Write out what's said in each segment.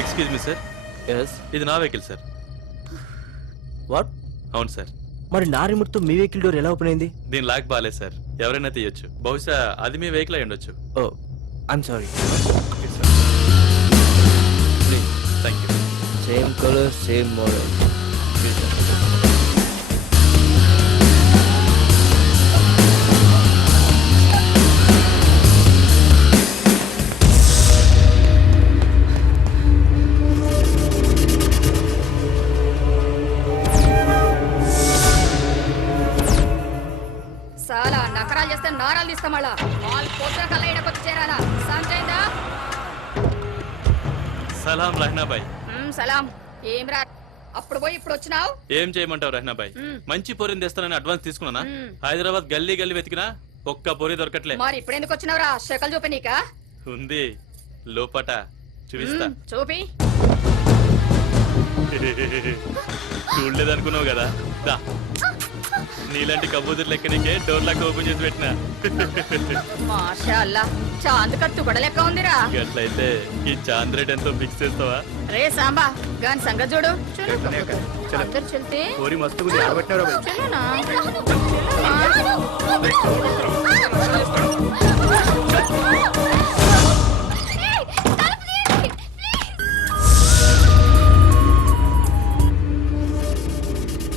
Excuse me sir. ఇది నా vehicle sir. What? అవును సార్. మరి నా రిమోట్ తో మీ వెహికల్ డోర్ ఎలా ఓపెన్ అయింది? దీని లాక్ బాలేదు సార్, ఎవరైనా తీయొచ్చు. బహుశా అది మీ వెహికల్ అయి ఉండొచ్చు. Oh I'm sorry. Thank you. Same colour same model. చాలా నకరాలు చేస్తే నారాలు తీస్తాం. మళ్ళా వాళ్ళు పొద్దున కల్లా ఇడకొచ్చి చేరాలా? సాంజైందా? సలాం రహనాబాయ్. సలాం. ఏం రా అప్పుడు పోయి ఇప్పుడు వచ్చినావు? ఏం చేయమంటావు రహనాబాయ్? మంచి పొరిని తెస్తానని అడ్వాన్స్ తీసుకున్నానా? హైదరాబాద్ గల్లీ గల్లీ వెతికినా ఒక్క పొరి దొరకట్లే. మరి ఇప్పుడు ఎందుకు వచ్చినావురా? శకలు చూపి నీకా ఉంది లోపట, చూపిస్తా. చూపి. చూడలేదనుకున్నావు కదా, దా. నీలాంటి కబూతర్ లెక్క నీకే డోర్ లాక్ ఓపెన్ చేసి పెట్టినా. మాషా అల్లా, చాంద్ కత్తు కూడా లెక్క ఉందిరా. అట్లయితే ఈ చాంద్ రేట్ ఎంతో ఫిక్స్ చేస్తావా? రే సాంబా గాని సంగతి చూడు. అందరు చెల్తే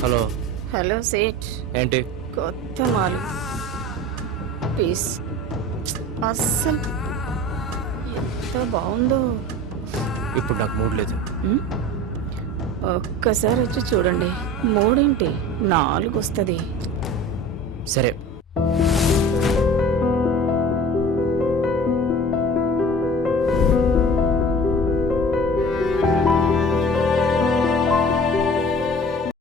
హలో. హలో సేట్. ఏంటి? కొత్త మాలు పీస్. అస్సలు ఎంత బాగుందో. ఇప్పుడు నాకు మూడ్ లేదు. ఒక్కసారి వచ్చి చూడండి. 3 4 వస్తుంది. సరే